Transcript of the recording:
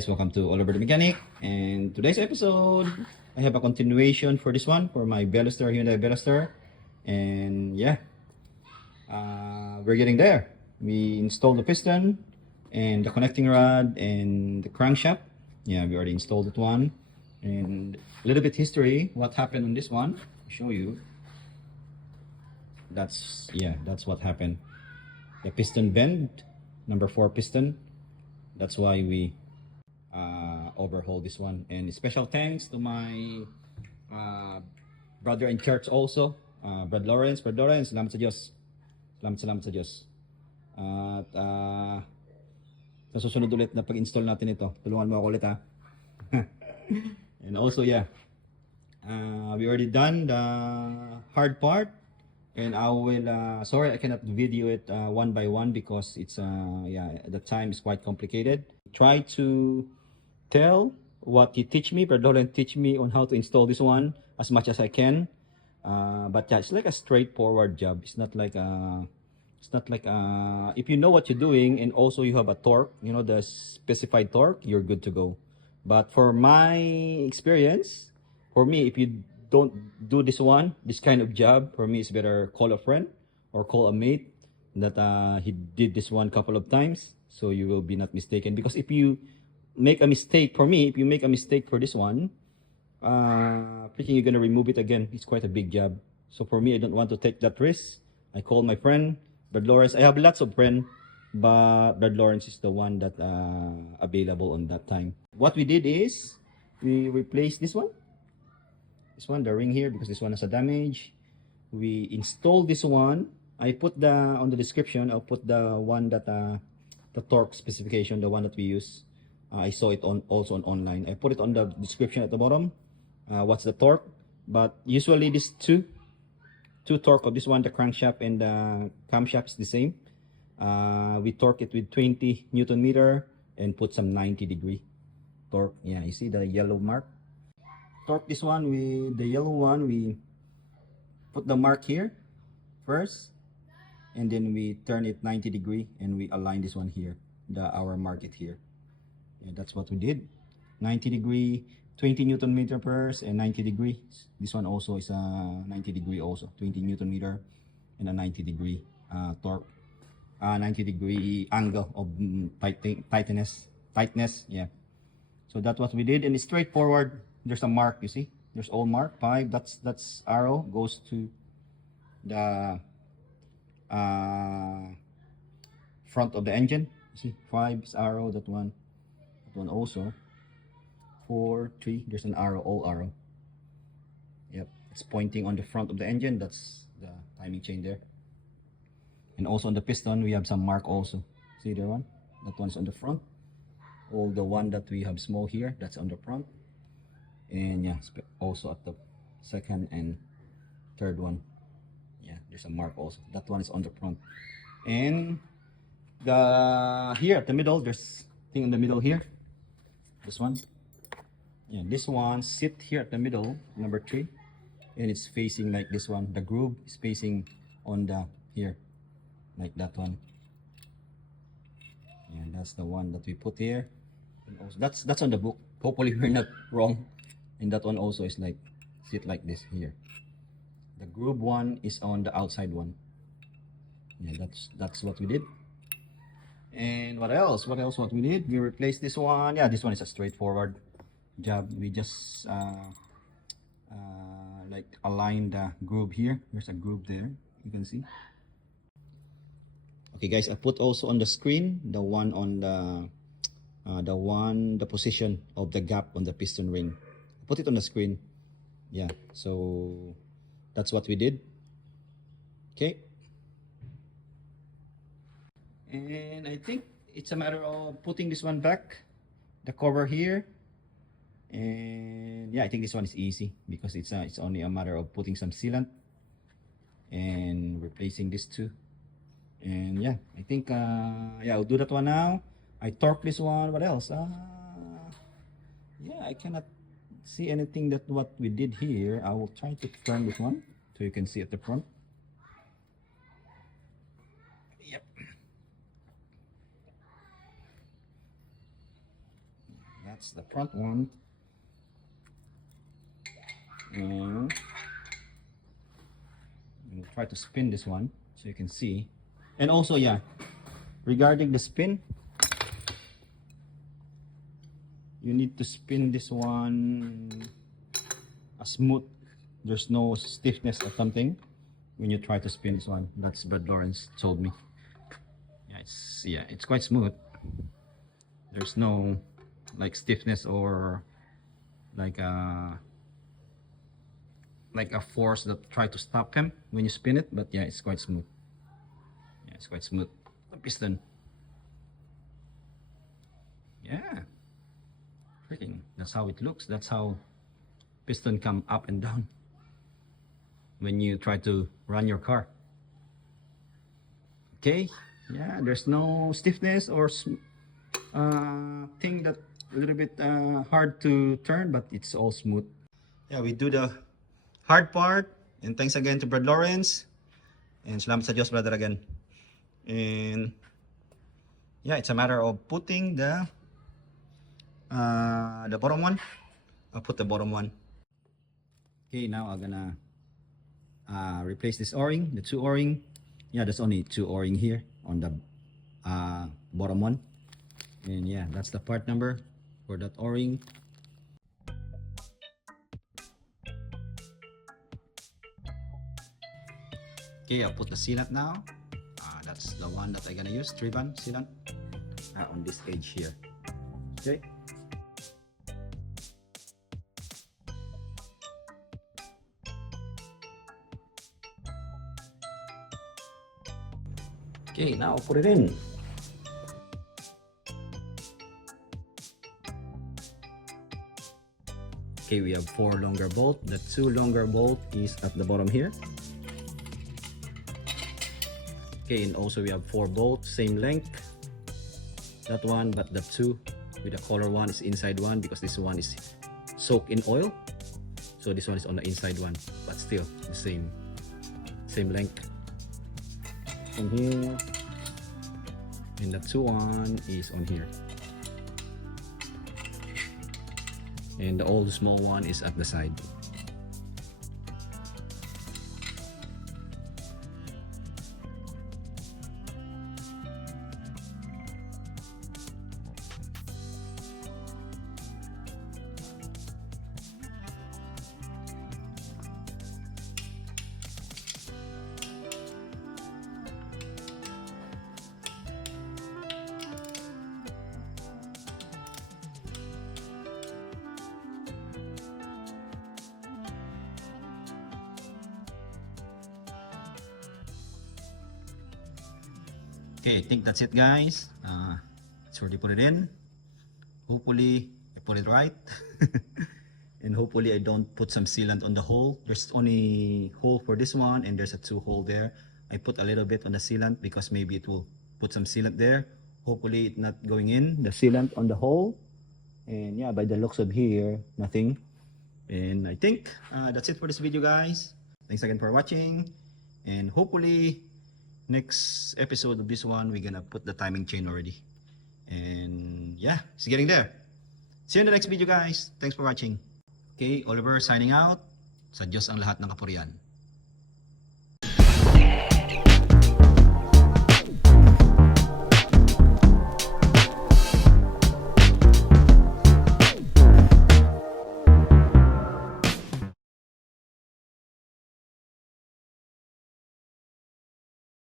guys, welcome to All Over the Mechanic. And today's episode, I have a continuation for this one for my Veloster, Hyundai Veloster. And yeah, we're getting there. We installed the piston and the connecting rod and the crankshaft. Yeah, we already installed it one. And a little bit history, what happened on this one, I'll show you. That's what happened. The piston bent, number 4 piston. That's why we overhaul this one. And special thanks to my brother in church also, Brad Lawrence, salamat sa Diyos. Salamat sa Diyos. At sa susunod ulit na pag-install natin ito, tulungan mo ako ulit ha. And also we already done the hard part, and I will sorry I cannot video it one by one because it's the time is quite complicated. Try to tell what you teach me, Brad Lawrence teach me on how to install this one as much as I can. But yeah, it's like a straightforward job. It's not like if you know what you're doing and also you have a torque, you know, the specified torque, you're good to go. But for my experience, for me, if you don't do this kind of job, for me it's better call a friend or call a mate that he did this one couple of times, so you will be not mistaken. Because if you make a mistake, for me, if you make a mistake for this one, thinking you're gonna remove it again, it's quite a big job. So for me, I don't want to take that risk. I call my friend Brad Lawrence. I have lots of friends, but Brad Lawrence is the one that available on that time. What we did is we replaced this one, the ring here, because this one has a damage. We installed this one. I put on the description, I'll put the one that the torque specification, the one that we use. I saw it also on online. I put it on the description at the bottom. What's the torque? But usually this two torque of this one, the crankshaft and the camshaft is the same. We torque it with 20 Newton meter and put some 90-degree torque. Yeah, you see the yellow mark. Torque this one with the yellow one. We put the mark here first, and then we turn it 90-degree and we align this one here, our market here. Yeah, that's what we did. 90-degree, 20 Newton meter first, and 90-degree. This one also is a 90-degree also, 20 Newton meter and a 90-degree torque, 90-degree angle of tightness. Yeah. So that's what we did, and it's straightforward. There's a mark, you see. There's all mark 5. That's arrow goes to the front of the engine. You see, 5 is arrow. That one also. 4, 3. There's an arrow, all arrow. Yep, it's pointing on the front of the engine. That's the timing chain there. And also on the piston, we have some mark also. See that one? That one's on the front. All the one that we have small here, that's on the front. And yeah, also at the second and third one, yeah, there's a mark also. That one is on the front. And here at the middle, there's thing in the middle here. This one, yeah, this one sit here at the middle, number 3, and it's facing like this one. The groove is facing on the here, like that one. Yeah, that's the one that we put here. And also, that's on the book. Hopefully we're not wrong. And that one also is like sit like this here. The groove one is on the outside one. Yeah, that's what we did. And what else? What we did? We replaced this one. Yeah, this one is a straightforward job. We just like align the groove here. There's a groove there, you can see. Okay guys, I put also on the screen the one on the position of the gap on the piston ring. Put it on the screen. Yeah, so that's what we did. Okay, and I think it's a matter of putting this one back, the cover here. And yeah, I think this one is easy because it's only a matter of putting some sealant and replacing this too. And yeah, I think yeah, I'll do that one now. I torque this one. What else? Yeah, I cannot see anything that what we did here. I will try to turn this one so you can see at the front. Yep. that's the front one. And we'll try to spin this one so you can see. And also, yeah, regarding the spin, you need to spin this one smooth. There's no stiffness or something when you try to spin this one. That's Brad Lawrence told me. Yeah, it's quite smooth. There's no like stiffness or like a force that try to stop him when you spin it. But yeah, it's quite smooth. Yeah, it's quite smooth. The piston. Yeah, freaking. That's how it looks. That's how piston come up and down when you try to run your car. Okay. Yeah, there's no stiffness or thing that a little bit hard to turn, but it's all smooth. Yeah, we do the hard part, and thanks again to Brad Lawrence, and salamat sa Diyos, brother, again. And yeah, it's a matter of putting the bottom one. I'll put the bottom one. Okay, now I'm gonna replace this o-ring, the 2 o-ring. Yeah, there's only 2 o-ring here on the bottom one. And yeah, that's the part number for that o-ring. Okay, I'll put the sealant now. That's the one that I'm gonna use, 3-band sealant on this edge here. Okay. Okay, now I'll put it in. Okay, we have 4 longer bolt. The 2 longer bolt is at the bottom here. Okay, and also we have 4 bolts, same length. That one, but the 2 with the color one is inside one because this one is soaked in oil. So this one is on the inside one, but still the same length. From here, and the 2 one is on here, and the old small one is at the side. Okay, I think that's it, guys. It's already put it in. Hopefully I put it right. And hopefully I don't put some sealant on the hole. There's only hole for this one, and there's a 2 hole there. I put a little bit on the sealant because maybe it will put some sealant there. Hopefully it's not going in the sealant on the hole. And yeah, by the looks of here, nothing. And I think that's it for this video, guys. Thanks again for watching, and hopefully next episode of this one, we're gonna put the timing chain already. And yeah, it's getting there. See you in the next video, guys. Thanks for watching. Okay, Oliver signing out. Sa Diyos ang lahat ng kapurihan.